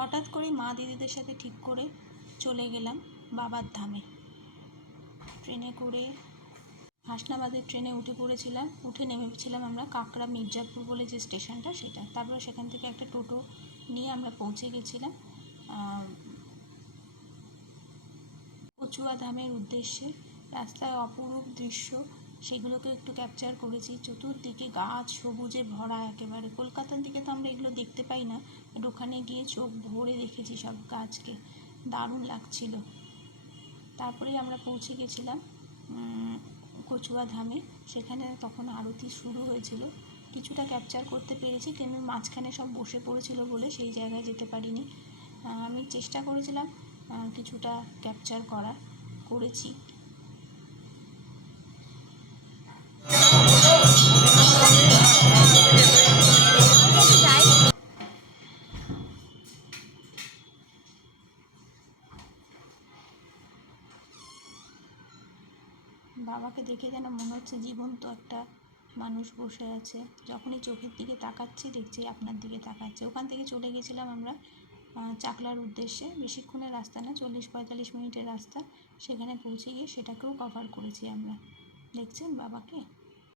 হঠাৎ করে মা দিদিদের সাথে ঠিক করে চলে গেলাম বাবার ধামে। ট্রেনে করে হাসনাবাদের ট্রেনে উঠে পড়েছিলাম, উঠে নেমেছিলাম আমরা কাকড়া মির্জাপুর বলে যে স্টেশনটা সেটা। তারপরে সেখান থেকে একটা টোটো নিয়ে আমরা পৌঁছে গেছিলাম কচুয়া ধামের উদ্দেশ্যে। রাস্তায় অপরূপ দৃশ্য সেগুলোকে একটু ক্যাপচার করেছি। চতুর্দিকে গাছ সবুজে ভরা একেবারে। কলকাতার দিকে তো আমরা এগুলো দেখতে পাই না বাট ওখানে গিয়ে চোখ ভরে দেখেছি সব গাছকে। দারুণ লাগছিল। তারপরে আমরা পৌঁছে গেছিলাম কচুয়া ধামে। সেখানে তখন আরতি শুরু হয়েছিল। কিছুটা ক্যাপচার করতে পেরেছি, কিন্তু মাঝখানে সব বসে পড়েছিল বলে সেই জায়গায় যেতে পারিনি। আমি চেষ্টা করেছিলাম কিছুটা ক্যাপচার করা, করেছি। বাবাকে দেখে যেন মনে হচ্ছে জীবন্ত একটা মানুষ বসে আছে। যখনই চোখের দিকে তাকাচ্ছি, দেখছি আপনার দিকে তাকাচ্ছে। ওখান থেকে চলে গেছিলাম আমরা চাকলার উদ্দেশ্যে। বেশিক্ষণের রাস্তা না চল্লিশ পঁয়তাল্লিশ মিনিটের রাস্তা। সেখানে পৌঁছে গিয়ে সেটাকেও কভার করেছি আমরা। দেখছেন বাবাকে?